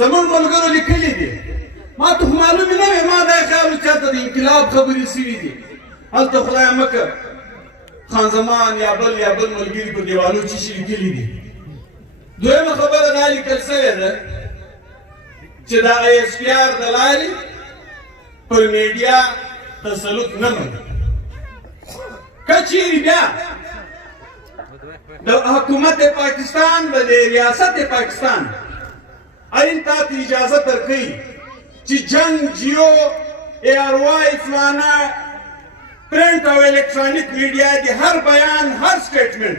زمون ملګرو لیکلي دي ما ته معلومه نه وي ما دا خیال چاته د انقلاب خبرې سوي دي هلته خدای مکه خان زمان یا بل ملګري په دیوالو چې شي لیکلي دي دویمه خبره دا لیکل سوې ده چې دا ISPR د لارې پر میډیا تسلط نه مني که چیرې بیا د حکومت پاکستان د ریاست پاکستان آئین تا ته اجازه درکوي چې جنگ جیو ARY فلانا پرنٹ او الیکټرانیک میډیا دی هر بیان هر سټیټمنټ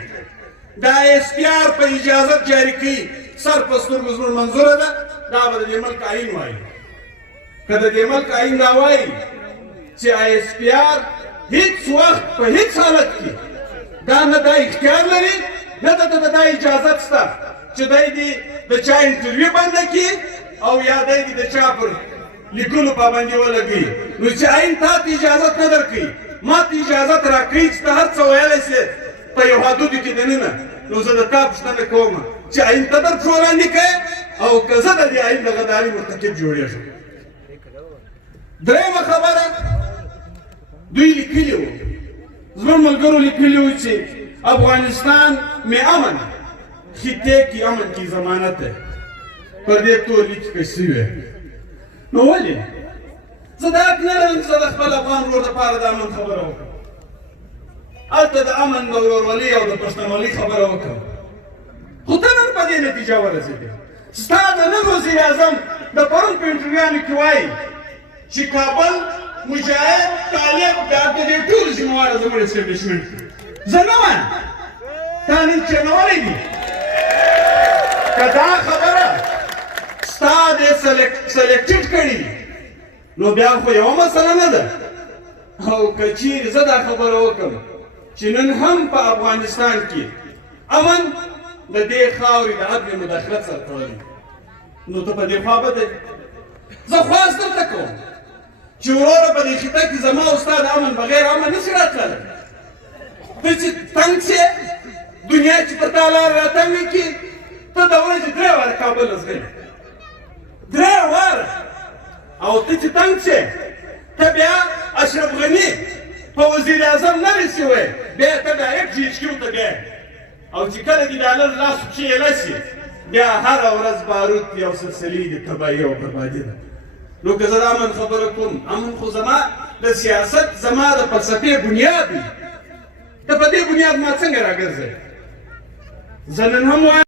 د ISPR په اجازه جاری کوي سر په سترګو زموږ منظوره ده دا به د دې ملک آئین وایي که د دې ملک آئین دا وایي چې ISPR هیڅ وخت په هیڅ حالت کې دا نه دا اختیار لري نه دا اجازت شته چې دی دې د چا انټرویو بنده کړي او یا دی دې د چا پر لیکلو پابندي ولګوي نو چې آئین تا ته اجازت نه درکوي ما ته اجازت راکوي چې ته هر څه ویلی سې په یو حدودو کې دننه نو زه د تا پوښتنه کوم چې آئین ته در پښو لاندې کوې او که زه د دې آئین د غداري مرتکب جوړېږم درېیمه خبره دوی لیکلي وو زموږ ملګرو لیکلي وو چې افغانستان میں امن خطے کی امن کی ضمانت ہے پر دې تور لیک کې شوی نو ولې زه دا حق نه لرم چې زه د خپل افغان ورور دپاره د امن خبره وکړم هلته د امن د ورورولۍ او د پښتونولۍ خبره وکړم خو ته نن په دې نتیجه ورسېدې ستا د نن وزیر اعظم د پرون په انټرویوانو کې وایي چې کابل مجاهد طالب دا د دې ټول ذمهواره زموږ اسټابلیشمنټ زه نه وایم تا نن چینولی دي که دا خبره ستا دې سلیکټډ کړي نو بیا خو یوه مسله نه ده او که چیرې زه دا خبره وکړم چې نن هم په افغانستان کې امن د دې خاورې د عدل مداخلت سره تړلی نو ته په دې خوا بدئ زه خواست درته کوم چې وروره په دې خطه کې زما او ستا د امن بغیر امن نشي راتللی ته چې تنګ شې دنیا چې پر تا لاره راتنګه کړي ته د ورځې 3 واره کابل ځغلې 3 واره او ته چې تنګ شې ته بیا اشرف غني په وزیر اعظم نه رسوې بیا ته ډایرکټ GHQ ته بیا او چې کله دې د الله لاس پښې شي بیا هره ورځ بارود یو سلسلې د تباهۍ او بربادي ده نو که زه د امن خبره کوم امن خو زما د سیاست زما د فلسفې بنیاد وي ته په دې بنیاد ما څنګه راګرځې زه نن هم وایم